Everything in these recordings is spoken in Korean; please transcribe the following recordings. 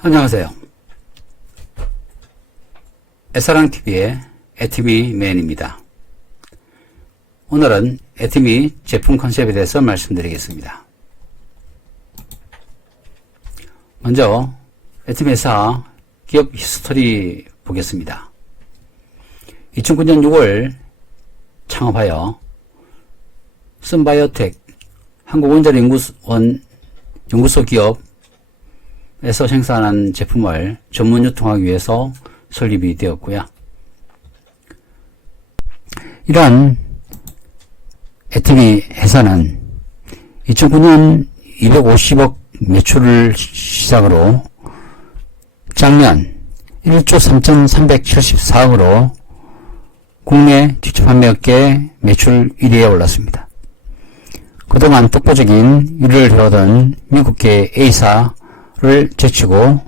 안녕하세요. 에사랑TV의 에티미맨입니다. 오늘은 에티미 제품 컨셉에 대해서 말씀드리겠습니다. 먼저 에티미 회사 기업 히스토리 보겠습니다. 2009년 6월 창업하여 슨바이오텍 한국원자력연구원 연구소 기업에서 생산한 제품을 전문 유통하기 위해서 설립이 되었고요. 이러한 에티미 회사는 2009년 250억 매출을 시작으로 작년 1조 3,374억으로 국내 직접 판매업계 매출 1위에 올랐습니다. 그동안 독보적인 1위를 해오던 미국계 A사를 제치고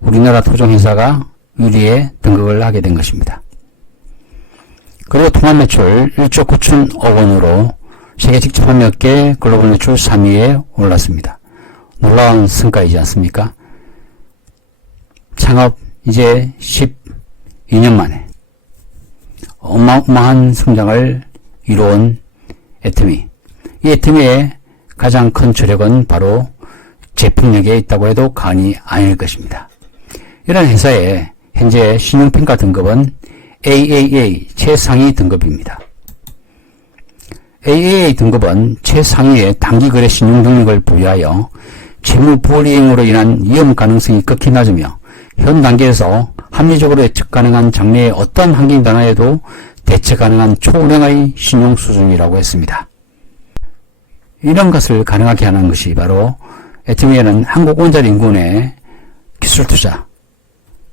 우리나라 토종회사가 1위에 등극을 하게 된 것입니다. 그리고 통합 매출 1조 9천억 원으로 세계 직접 판매업계 글로벌 매출 3위에 올랐습니다. 놀라운 성과이지 않습니까? 창업 이제 12년 만에 어마어마한 성장을 이루어온 에티미. 이 에티미의 가장 큰 저력은 바로 제품력에 있다고 해도 과언이 아닐 것입니다. 이런 회사의 현재 신용평가 등급은 AAA 최상위 등급입니다. AAA 등급은 최상위의 단기거래 신용능력을 부여하여 채무 불이행으로 인한 위험 가능성이 극히 낮으며 현 단계에서 합리적으로 예측 가능한 장래의 어떤 환경 변화에도 대처 가능한 초운행의 신용 수준이라고 했습니다. 이런 것을 가능하게 하는 것이 바로 에티미에는 한국원자력연구원의 기술 투자,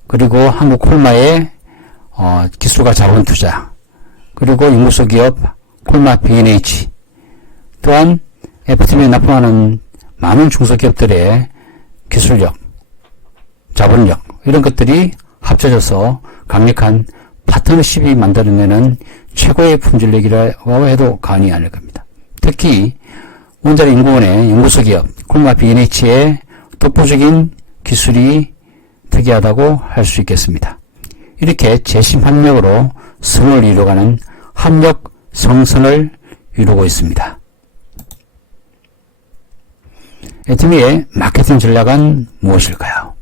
그리고 한국콜마의 기술과 자본 투자, 그리고 연구소 기업 콜마 B&H, 또한 에티미에 납품하는 많은 중소기업들의 기술력, 자본력, 이런 것들이 합쳐져서 강력한 파트너십이 만들어내는 최고의 품질력이라고 해도 과언이 아닐 겁니다. 특히 원자력연구원의 연구소 기업 콜마 B&H의 독보적인 기술이 특이하다고 할 수 있겠습니다. 이렇게 재심합력으로 성을 이루어가는 합력 성선을 이루고 있습니다. 에티미의 마케팅 전략은 무엇일까요?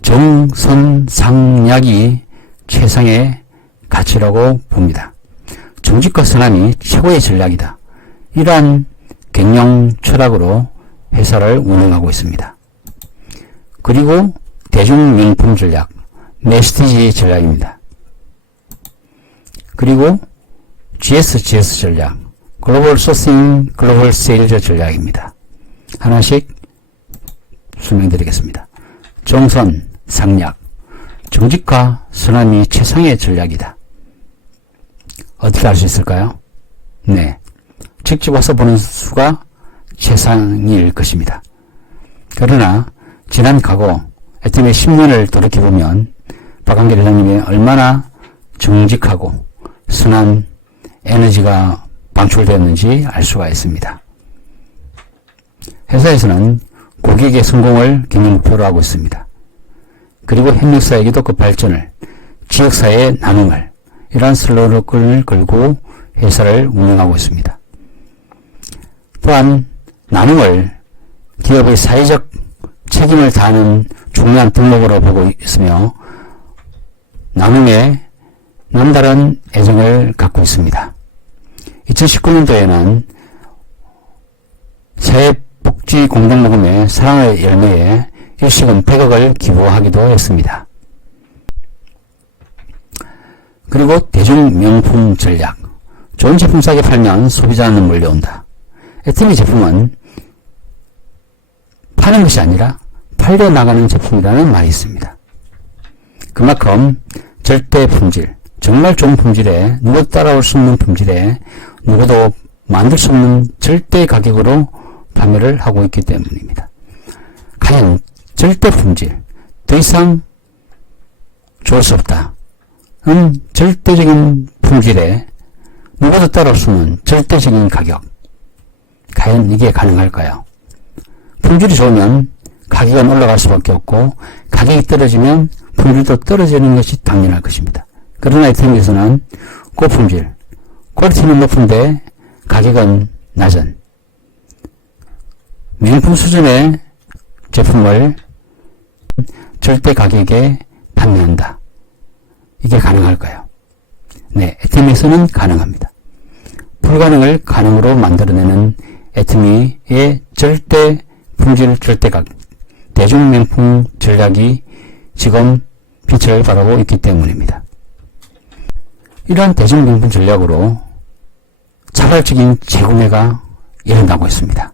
정선상약이 최상의 가치라고 봅니다. 정직과 선함이 최고의 전략이다. 이러한 경영 철학으로 회사를 운영하고 있습니다. 그리고 대중명품 전략, 메시지 전략입니다. 그리고 GS 전략, 글로벌 소싱, 글로벌 세일즈 전략입니다. 하나씩 설명드리겠습니다. 정선, 상략, 정직과 선함이 최상의 전략이다. 어떻게 알 수 있을까요? 네, 직접 와서 보는 수가 최상일 것입니다. 그러나 지난 과거 에티미 10년을 돌이켜보면 박한길 회장님이 얼마나 정직하고 선한 에너지가 방출되었는지 알 수가 있습니다. 회사에서는 고객의 성공을 경영 목표로 하고 있습니다. 그리고 협력사에게도 그 발전을, 지역사회의 나눔을, 이러한 슬로건을 걸고 회사를 운영하고 있습니다. 또한 나눔을 기업의 사회적 책임을 다하는 중요한 덕목으로 보고 있으며 나눔에 남다른 애정을 갖고 있습니다. 2019년도에는 사회복지공동모금의 사랑의 열매에 일시금 100억을 기부하기도 했습니다. 그리고 대중명품 전략, 좋은 제품 싸게 팔면 소비자는 몰려온다. 에티미 제품은 파는 것이 아니라 팔려나가는 제품이라는 말이 있습니다. 그만큼 절대 품질, 정말 좋은 품질에, 누구도 따라올 수 없는 품질에, 누구도 만들 수 없는 절대 가격으로 판매를 하고 있기 때문입니다. 과연 절대 품질, 더 이상 좋을 수 없다. 절대적인 품질에 누구도 따라올 수 없는 절대적인 가격. 과연 이게 가능할까요? 품질이 좋으면 가격은 올라갈 수밖에 없고 가격이 떨어지면 품질도 떨어지는 것이 당연할 것입니다. 그러나 애터미에서는 고품질, 퀄리티는 높은데 가격은 낮은 명품 수준의 제품을 절대 가격에 판매한다. 이게 가능할까요? 네, 애터미에서는 가능합니다. 불가능을 가능으로 만들어내는 애터미의 절대 품질 절대 가격, 대중명품 전략이 지금 빛을 발하고 있기 때문입니다. 이러한 대중명품 전략으로 자발적인 재구매가 일어나고 있습니다.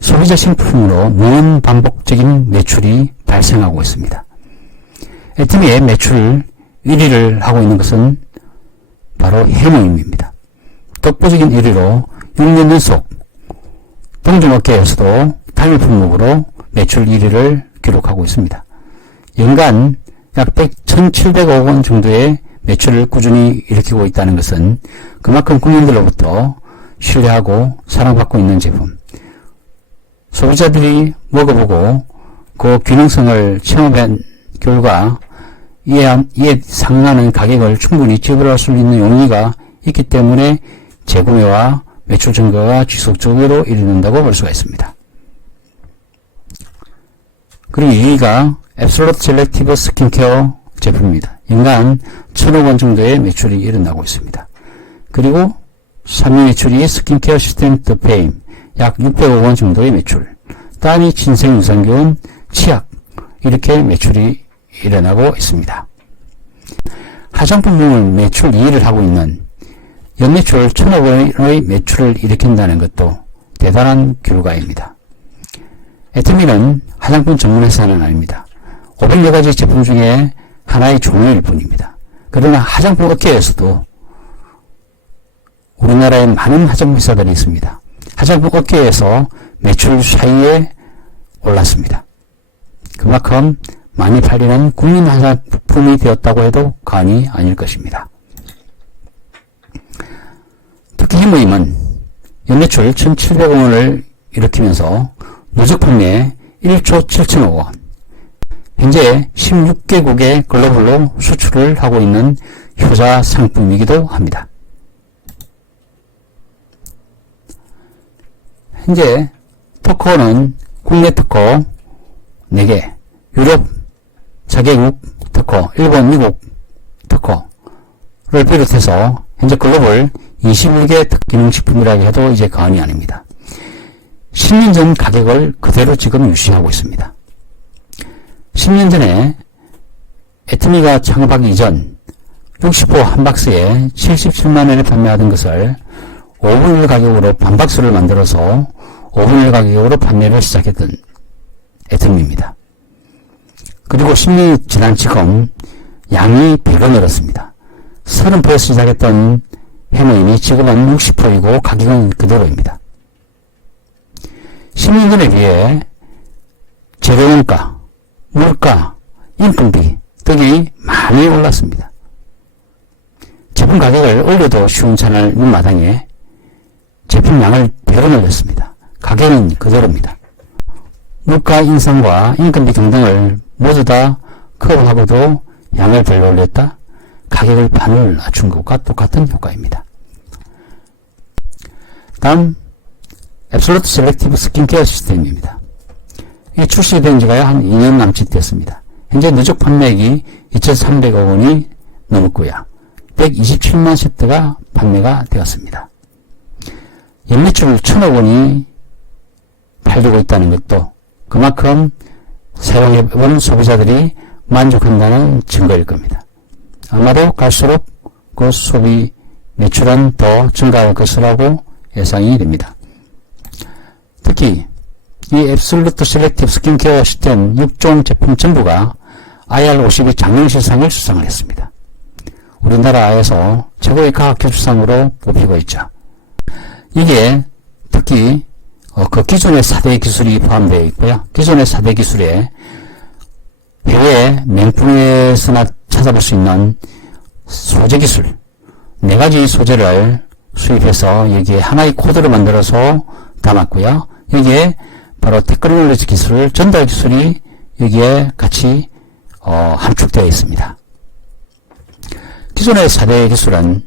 소비자 신품으로 무한 반복적인 매출이 발생하고 있습니다. 애터미의 매출 1위를 하고 있는 것은 바로 해모임입니다. 독보적인 1위로 6년 연속 동종업계에서도 단일 품목으로 매출 1위를 기록하고 있습니다. 연간 약 1,700억 원 정도의 매출을 꾸준히 일으키고 있다는 것은 그만큼 국민들로부터 신뢰하고 사랑받고 있는 제품, 소비자들이 먹어보고 그 균형성을 체험한 결과 이에 상응하는 가격을 충분히 지불할 수 있는 용의가 있기 때문에 재구매와 매출 증가가 지속적으로 이루어진다고 볼 수가 있습니다. 그리고 2위가 앱솔루트 셀렉티브 스킨케어 제품입니다. 연간 1,000억 원 정도의 매출이 일어나고 있습니다. 그리고 3위 매출이 스킨케어 시스템 더 페임, 약 600억 원 정도의 매출, 다음이 진생유산균, 치약, 이렇게 매출이 일어나고 있습니다. 화장품 부문 매출 2위를 하고 있는 연매출 1,000억 원의 매출을 일으킨다는 것도 대단한 결과입니다. 애터미는 화장품 전문 회사는 아닙니다. 500여 가지 제품 중에 하나의 종류일 뿐입니다. 그러나 화장품 업계에서도 우리나라에 많은 화장품 회사들이 있습니다. 화장품 업계에서 매출 사이에 올랐습니다. 그만큼 많이 팔리는 국민 화장품이 되었다고 해도 과언이 아닐 것입니다. 특히 해모임은 연매출 1,700억 원을 일으키면서 누적 판매 1조 7천억 원, 현재 16개국의 글로벌로 수출을 하고 있는 효자 상품이기도 합니다. 현재 특허는 국내 특허 4개, 유럽 4개국 특허, 일본, 미국 특허를 비롯해서 현재 글로벌 21개 특기능식품이라고 해도 이제 과언이 아닙니다. 10년 전 가격을 그대로 지금 유지하고 있습니다. 10년 전에 애터미가 창업하기 이전 60호 한 박스에 77만 원에 판매하던 것을 5분의 1 가격으로 반 박스를 만들어서 5분의 1 가격으로 판매를 시작했던 애터미입니다. 그리고 10년이 지난 지금 양이 100을 늘었습니다. 30%에서 시작했던 해모임이 지금은 60%이고 가격은 그대로입니다. 10년 전에 비해 재료원가, 물가, 인건비 등이 많이 올랐습니다. 제품 가격을 올려도 시원찮을 마당에 제품량을 배로 늘렸습니다. 가격은 그대로입니다. 물가 인상과 인건비 등등을 모두 다 커버하고도 양을 별로 올렸다? 가격을 반을 낮춘 것과 똑같은 효과입니다. 다음 앱솔루트 셀렉티브 스킨케어 시스템입니다. 이게 출시된 지가 한 2년 남짓 됐습니다. 현재 누적 판매액이 2,300억 원이 넘었고요. 127만 세트가 판매가 되었습니다. 연매출 1,000억 원이 팔리고 있다는 것도 그만큼 사용해본 소비자들이 만족한다는 증거일 겁니다. 아마도 갈수록 그 소비 매출은 더 증가할 것이라고 예상이 됩니다. 특히 이 앱솔루트 셀렉티브 스킨케어 시스템 6종 제품 전부가 IR52 장려시상을 수상을 했습니다. 우리나라에서 최고의 과학기술상으로 뽑히고 있죠. 이게 특히 그 기존의 4대 기술이 포함되어 있고요. 기존의 4대 기술에 해외 명품에서나 찾아볼 수 있는 소재 기술 4가지 소재를 수입해서 여기에 하나의 코드를 만들어서 담았고요. 여기에 바로 테크놀로지 기술, 전달 기술이 여기에 같이 함축되어 있습니다. 기존의 4대 기술은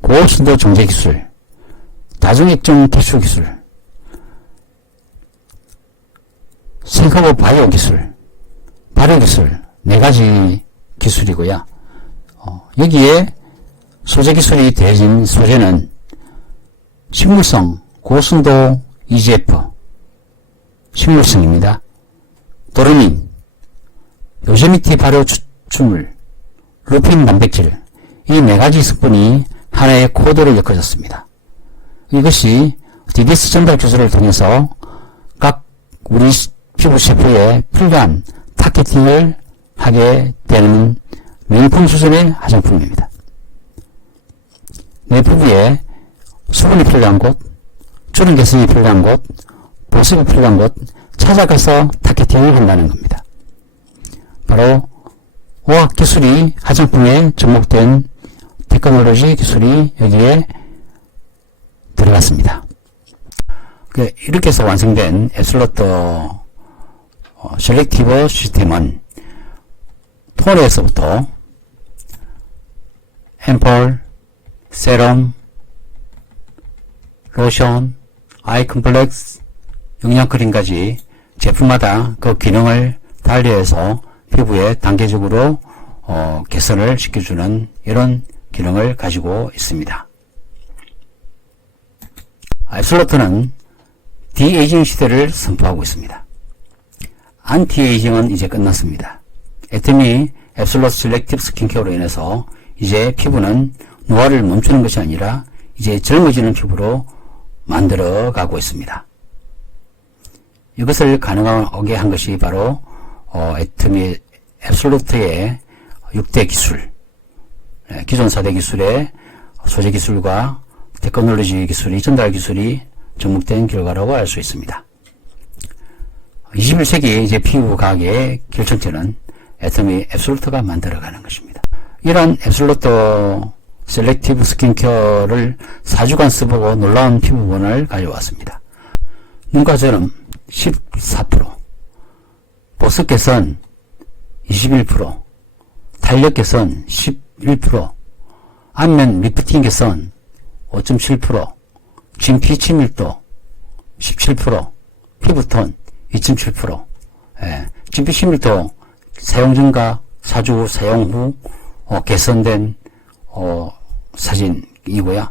고순도 정제 기술, 다중액정 기술 기술, 싱커버 바이오 기술, 발효 기술 4가지 기술이고요. 여기에 소재 기술이 더해진 소재는 식물성 고순도 EGF 식물성입니다. 도르민, 요세미티 발효 추출, 루핀 단백질 이 4가지 성분이 하나의 코드로 엮어졌습니다. 이것이 DBS 전달 기술을 통해서 각 우리 피부 셰프에 필요한 타겟팅을 하게 되는 명품 수준의 화장품입니다. 내 피부에 수분이 필요한 곳, 주름 개선이 필요한 곳, 보습이 필요한 곳 찾아가서 타겟팅을 한다는 겁니다. 바로 화학기술이 화장품에 접목된 테크놀로지 기술이 여기에 들어갔습니다. 이렇게 해서 완성된 앱솔루트 셀렉티브 시스템은 톤에서부터 앰플, 세럼, 로션, 아이 컴플렉스, 영양크림까지 제품마다 그 기능을 달리해서 피부에 단계적으로 개선을 시켜주는 이런 기능을 가지고 있습니다. 앱솔루트는 디에이징 시대를 선포하고 있습니다. 안티에이징은 이제 끝났습니다. 애터미 앱솔루트 셀렉티브 스킨케어로 인해서 이제 피부는 노화를 멈추는 것이 아니라 이제 젊어지는 피부로 만들어가고 있습니다. 이것을 가능하게 한 것이 바로 애터미 앱솔루트의 6대 기술, 기존 4대 기술의 소재 기술과 테크놀로지 기술이, 전달 기술이 접목된 결과라고 할 수 있습니다. 21세기 이제 피부과학의 결정체는 애터미 앱솔루트가 만들어가는 것입니다. 이러한 앱솔루트 셀렉티브 스킨케어를 4주간 써보고 놀라운 피부변을 가져왔습니다. 눈가 주름 14%, 보습 개선 21%, 탄력 개선 11%, 안면 리프팅 개선 5.7%, 진피 친밀도 17%, 피부톤 2.7%, 진피 친밀도 사용 전과 4주 사용 후 개선된 사진이고요.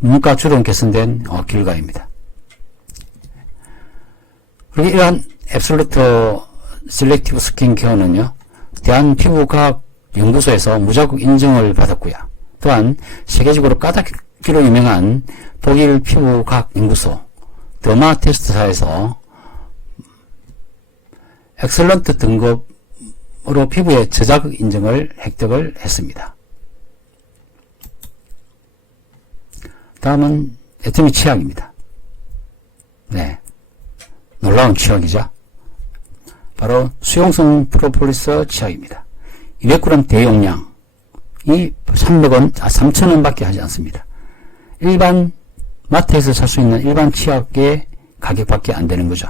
눈가 주름 개선된 결과입니다. 그리고 이러한 앱솔루트 셀렉티브 스킨케어는요, 대한피부과학 연구소에서 무자국 인증을 받았고요. 또한 세계적으로 까닭기로 유명한 독일 피부과학 연구소 더마테스트사에서 엑셀런트 등급으로 피부의 저자극 인증을 획득을 했습니다. 다음은 애터미 치약입니다. 네, 놀라운 치약이죠. 바로 수용성 프로폴리스 치약입니다. 200g 대용량이 3,000원 밖에 하지 않습니다. 일반 마트에서 살 수 있는 일반 치약의 가격밖에 안 되는 거죠.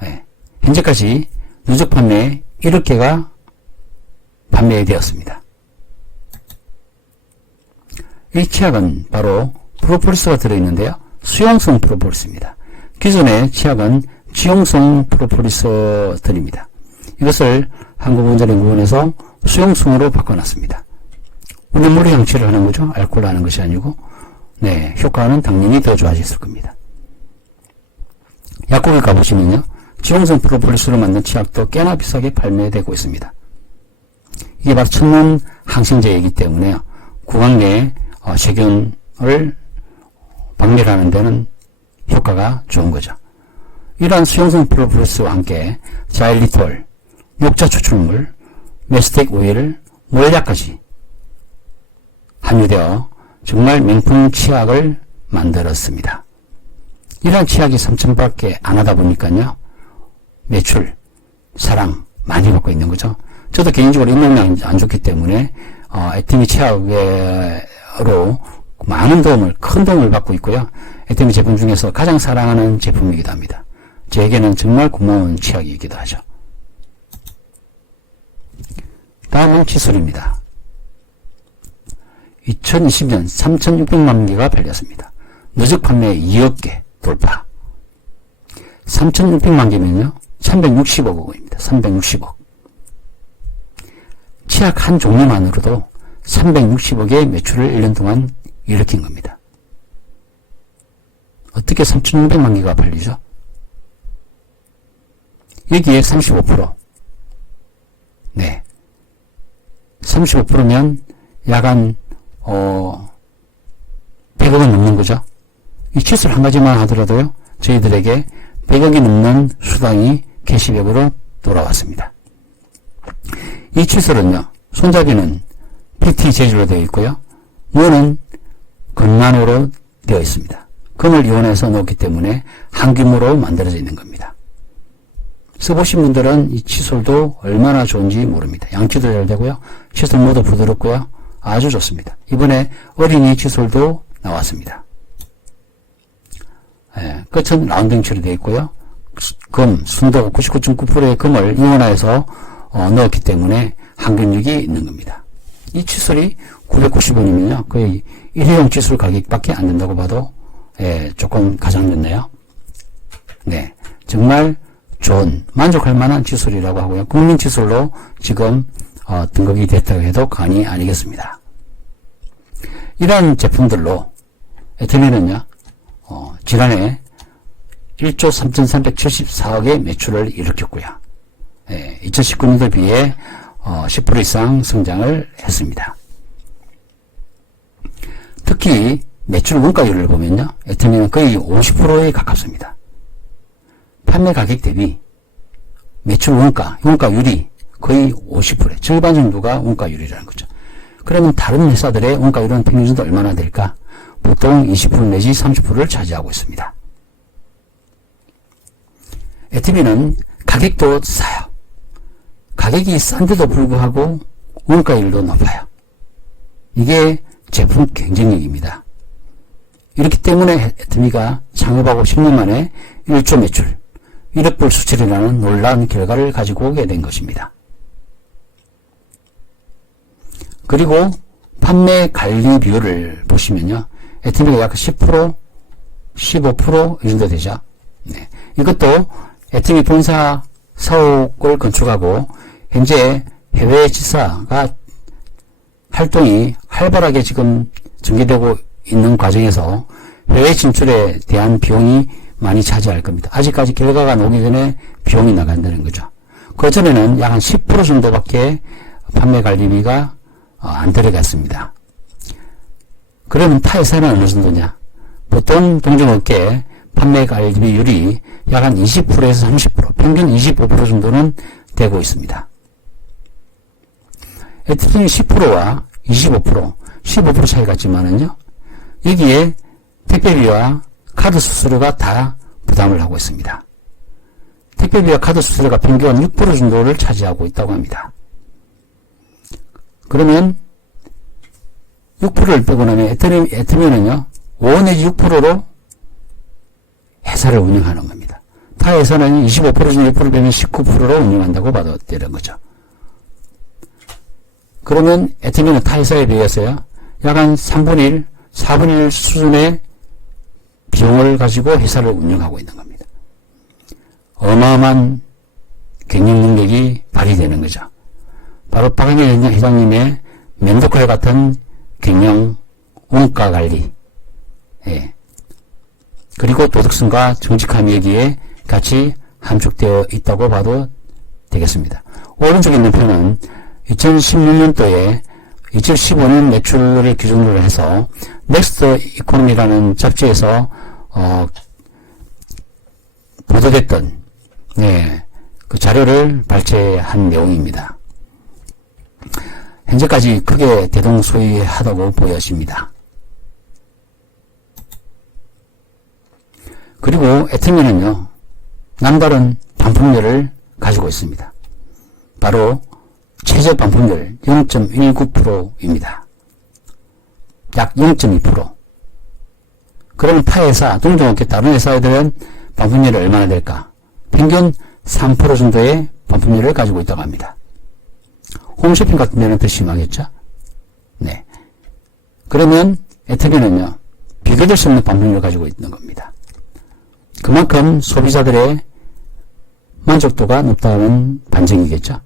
네. 현재까지 누적 판매 1억 개가 판매되었습니다. 이 치약은 바로 프로폴리스가 들어있는데요. 수용성 프로폴리스입니다. 기존의 치약은 지용성 프로폴리스들입니다. 이것을 한국원자력연구원에서 수용성으로 바꿔놨습니다. 우리물리 형치를 하는 거죠. 알코올을 하는 것이 아니고, 네, 효과는 당연히 더 좋아졌을 겁니다. 약국에 가보시면요, 지용성 프로폴리스로 만든 치약도 꽤나 비싸게 판매되고 있습니다. 이게 바로 천연 항생제이기 때문에요, 구강 내 세균을 박멸하는 데는 효과가 좋은 거죠. 이러한 수용성 프로폴리스와 함께 자일리톨, 녹차 추출물, 메스텍 오일, 몰약까지 함유되어 정말 명품 치약을 만들었습니다. 이러한 치약이 3,000밖에 안 하다 보니까요, 매출, 사랑 많이 받고 있는 거죠. 저도 개인적으로 인명이 안 좋기 때문에 애터미 치약으로 많은 도움을, 큰 도움을 받고 있고요. 애터미 제품 중에서 가장 사랑하는 제품이기도 합니다. 저에게는 정말 고마운 치약이기도 하죠. 다음은 칫솔입니다. 2020년 3,600만 개가 팔렸습니다. 누적 판매 2억 개 돌파. 3,600만 개면요 360억 원입니다. 360억. 치약 한 종류만으로도 360억의 매출을 1년 동안 일으킨 겁니다. 어떻게 3,600만 개가 팔리죠? 여기에 35%. 네. 35%면 약간 100억은 넘는 거죠. 이 칫솔 한 가지만 하더라도요. 저희들에게 100억이 넘는 수당이 캐시백으로 돌아왔습니다. 이 칫솔은요. 손잡이는 PT 재질로 되어 있고요. 무는 금난으로 되어 있습니다. 금을 이용해서 넣었기 때문에 한 규모로 만들어져 있는 겁니다. 써보신 분들은 이 칫솔도 얼마나 좋은지 모릅니다. 양치도 잘 되고요. 칫솔 모두 부드럽고요. 아주 좋습니다. 이번에 어린이 칫솔도 나왔습니다. 끝은 라운딩처럼 되어 있고요. 금, 순도 99.9%의 금을 이온화해서 넣었기 때문에 항균력이 있는 겁니다. 이 칫솔이 990원이면요. 거의 일회용 칫솔 가격밖에 안 된다고 봐도 조금 가장 좋네요. 네, 정말 좋은 만족할 만한 칫솔이라고 하고요. 국민 칫솔로 지금 등극이 됐다고 해도 과언이 아니겠습니다. 이러한 제품들로 애터미는요. 지난해 1조 3,374억의 매출을 일으켰고요. 2019년도 비해 10% 이상 성장을 했습니다. 특히 매출 원가율을 보면요. 애터미는 거의 50%에 가깝습니다. 판매 가격 대비 매출 원가율이 거의 50%, 절반 정도가 원가율이라는 거죠. 그러면 다른 회사들의 원가율은 평균적으로 얼마나 될까? 보통 20% 내지 30%를 차지하고 있습니다. 애터미는 가격도 싸요. 가격이 싼데도 불구하고 원가율도 높아요. 이게 제품 경쟁력입니다. 이렇기 때문에 애터미가 창업하고 10년 만에 1조 매출, 1억 불 수출이라는 놀라운 결과를 가지고 오게 된 것입니다. 그리고 판매 관리 비율을 보시면요. 애터미가 약 10%, 15% 이 정도 되죠. 네. 이것도 애터미 본사 사옥을 건축하고 현재 해외 지사가 활동이 활발하게 지금 전개되고 있는 과정에서 해외 진출에 대한 비용이 많이 차지할 겁니다. 아직까지 결과가 나오기 전에 비용이 나간다는 거죠. 그 전에는 약 한 10% 정도밖에 판매 관리비가 안 들어갔습니다. 그러면 타 회사는 어느 정도냐? 보통 동종업계 판매 관리비율이 약 한 20%에서 30%, 평균 25% 정도는 되고 있습니다. 애터미 10%와 25%, 15% 차이 같지만은요, 여기에 택배비와 카드 수수료가 다 부담을 하고 있습니다. 택배비와 카드 수수료가 평균 6% 정도를 차지하고 있다고 합니다. 그러면 6%를 빼고 나면 애터미는요, 5 내지 6%로 회사를 운영하는 겁니다. 타 회사는 25% 중 6% 빼면 19%로 운영한다고 봐도 되는 거죠. 그러면 애터미는 타 회사에 비해서요, 약 한 3분의 1, 4분의 1 수준의 비용을 가지고 회사를 운영하고 있는 겁니다. 어마어마한 경영 능력이 발휘되는 거죠. 바로 박영일 회장님의 멘토칼 같은 경영, 원가 관리, 그리고 도덕성과 정직함이 여기에 같이 함축되어 있다고 봐도 되겠습니다. 오른쪽에 있는 편은 2016년도에 2015년 매출을 기준으로 해서 넥스트 이코노미라는 잡지에서 보도됐던 그 자료를 발췌한 내용입니다. 현재까지 크게 대동소이하다고 보여집니다. 그리고 애터미는요, 남다른 반품률을 가지고 있습니다. 바로 최저 반품률 0.19%입니다. 약 0.2%. 그러면 타 회사, 동종업계 다른 회사들은 반품률이 얼마나 될까? 평균 3% 정도의 반품률을 가지고 있다고 합니다. 홈쇼핑 같은 데는 더 심하겠죠? 네. 그러면 애터미는요, 비교될 수 없는 반품률을 가지고 있는 겁니다. 그만큼 소비자들의 만족도가 높다는 반증이겠죠?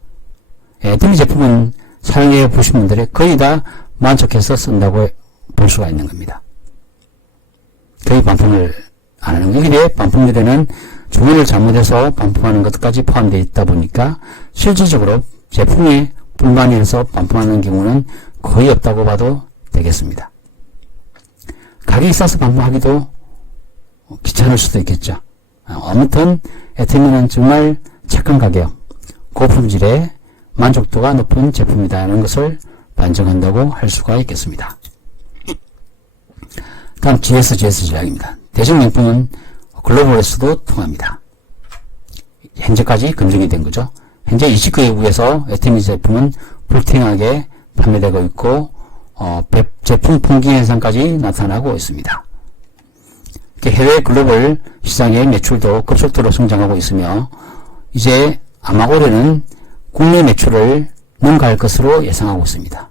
애터미 제품은 사용해 보신 분들이 거의 다 만족해서 쓴다고 볼 수가 있는 겁니다. 거의 반품을 안 하는 거예요. 이게 반품률에는 주문을 잘못해서 반품하는 것까지 포함되어 있다 보니까 실질적으로 제품이 불만이어서 반품하는 경우는 거의 없다고 봐도 되겠습니다. 가격이 싸서 반품하기도 귀찮을 수도 있겠죠. 아무튼 애터미는 정말 착한 가격, 고품질의 만족도가 높은 제품이라는 것을 반증한다고 할 수가 있겠습니다. 다음 GS 전략입니다. 대중명품은 글로벌에서도 통합니다. 현재까지 검증이 된 거죠. 현재 20개국에서 애터미 제품은 불팅하게 판매되고 있고 제품 품귀 현상까지 나타나고 있습니다. 해외 글로벌 시장의 매출도 급속도로 성장하고 있으며 이제 아마 올해는 국내 매출을 능가할 것으로 예상하고 있습니다.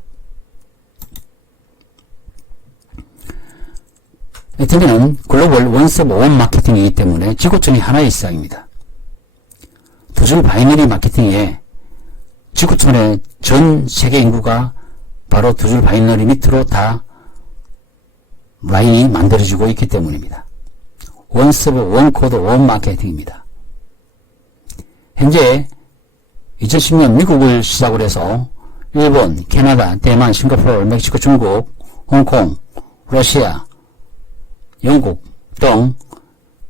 애터미는 글로벌 원스톱 원 마케팅이기 때문에 지구촌이 하나의 시장입니다. 두 줄 바이너리 마케팅에 지구촌의 전 세계 인구가 바로 두 줄 바이너리 밑으로 다 라인이 만들어지고 있기 때문입니다. 원서브, 원코드, 원마케팅입니다. 현재 2010년 미국을 시작으로 해서 일본, 캐나다, 대만, 싱가포르, 멕시코, 중국, 홍콩, 러시아, 영국 등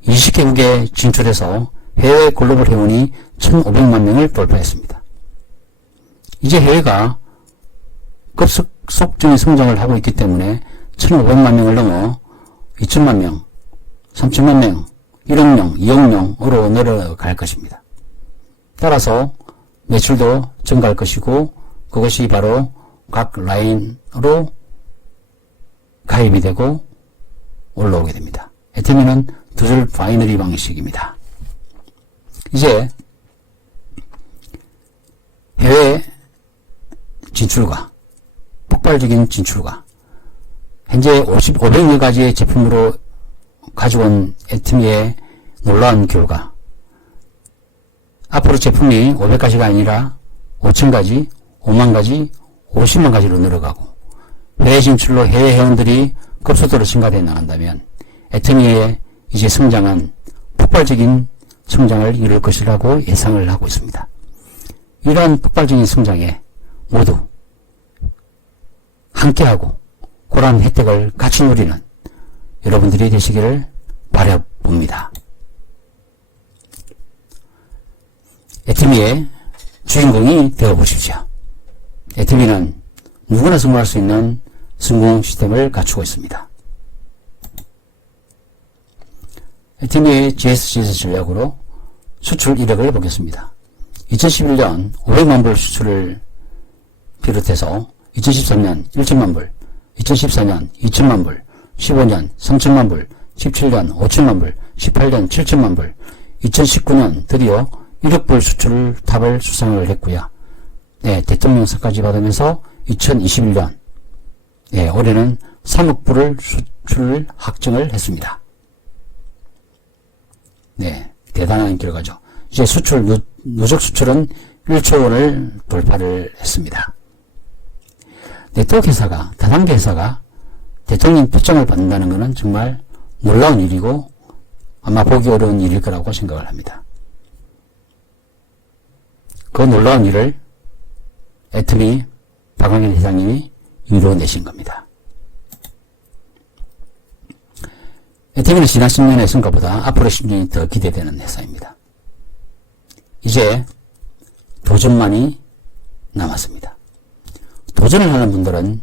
20개국에 진출해서 해외 글로벌 회원이 1,500만 명을 돌파했습니다. 이제 해외가 급속적인 성장을 하고 있기 때문에 1,500만 명을 넘어 2천만 명, 3천만 명, 1억 명, 2억 명으로 내려갈 것입니다. 따라서 매출도 증가할 것이고 그것이 바로 각 라인으로 가입이 되고 올라오게 됩니다. 애터미는 두 줄 바이너리 방식입니다. 이제 해외 진출과 폭발적인 진출과 현재 500여 가지의 제품으로 가지고 온 애터미의 놀라운 결과, 앞으로 제품이 500가지가 아니라 5,000가지, 5만 가지, 50만 가지로 늘어가고 해외 진출로 해외 회원들이 급속도로 증가되어 나간다면 애터미의 이제 성장은 폭발적인 성장을 이룰 것이라고 예상을 하고 있습니다. 이러한 폭발적인 성장에 모두 함께하고 그러한 혜택을 같이 누리는 여러분들이 되시기를 바라봅니다. 애터미의 주인공이 되어보십시오. 애터미는 누구나 성공할 수 있는 성공 시스템을 갖추고 있습니다. 애터미의 GS 전략으로 수출 1억을 보겠습니다. 2011년 500만 불 수출을 비롯해서 2013년 1천만 불, 2014년 2천만 불, 15년 3천만 불, 17년 5천만 불, 18년 7천만 불, 2019년 드디어 1억 불 수출 탑을 수상을 했고요. 네, 대통령상까지 받으면서 2021년 올해는 3억 불을 수출 확정을 했습니다. 네, 대단한 결과죠. 이제 누적 수출은 1조 원을 돌파를 했습니다. 네트워크 회사가, 다단계 회사가 대통령 표창을 받는다는 것은 정말 놀라운 일이고 아마 보기 어려운 일일 거라고 생각을 합니다. 그 놀라운 일을 애터미 박광일 회장님이 이루어내신 겁니다. 애터미는 지난 10년의 성과보다 앞으로 10년이 더 기대되는 회사입니다. 이제 도전만이 남았습니다. 도전을 하는 분들은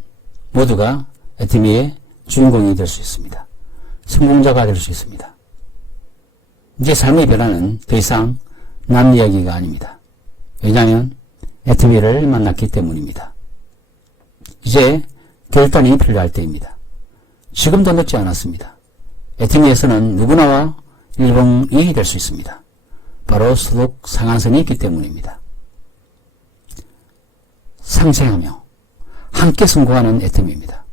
모두가 애터미의 주인공이 될 수 있습니다. 성공자가 될 수 있습니다. 이제 삶의 변화는 더 이상 남 이야기가 아닙니다. 왜냐하면 애터미를 만났기 때문입니다. 이제 결단이 필요할 때입니다. 지금도 늦지 않았습니다. 애터미에서는 누구나와 일봉이 될 수 있습니다. 바로 소득 상한선이 있기 때문입니다. 상생하며 함께 성공하는 애터미입니다.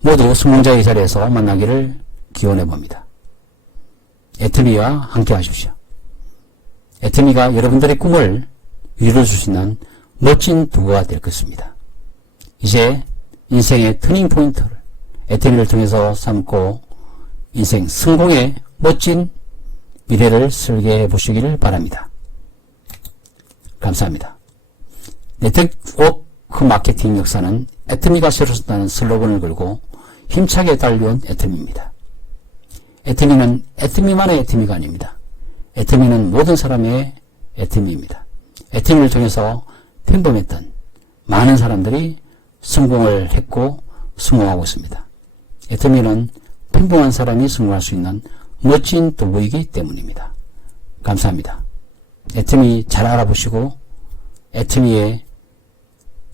모두 성공자의 자리에서 만나기를 기원해 봅니다. 애터미와 함께 하십시오. 애터미가 여러분들의 꿈을 이루어줄 수 있는 멋진 도구가 될 것입니다. 이제 인생의 터닝 포인트를 애터미를 통해서 삼고 인생 성공의 멋진 미래를 설계해 보시기를 바랍니다. 감사합니다. 네트워크 마케팅 역사는 애터미가 새로 썼다는 슬로건을 걸고 힘차게 달려온 애터미입니다. 애터미는 애터미만의 애터미가 아닙니다. 애터미는 모든 사람의 애터미입니다. 애터미를 통해서 평범했던 많은 사람들이 성공을 했고 성공하고 있습니다. 애터미는 평범한 사람이 성공할 수 있는 멋진 도구이기 때문입니다. 감사합니다. 애터미 잘 알아보시고 애터미의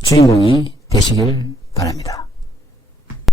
주인공이 되시길 바랍니다.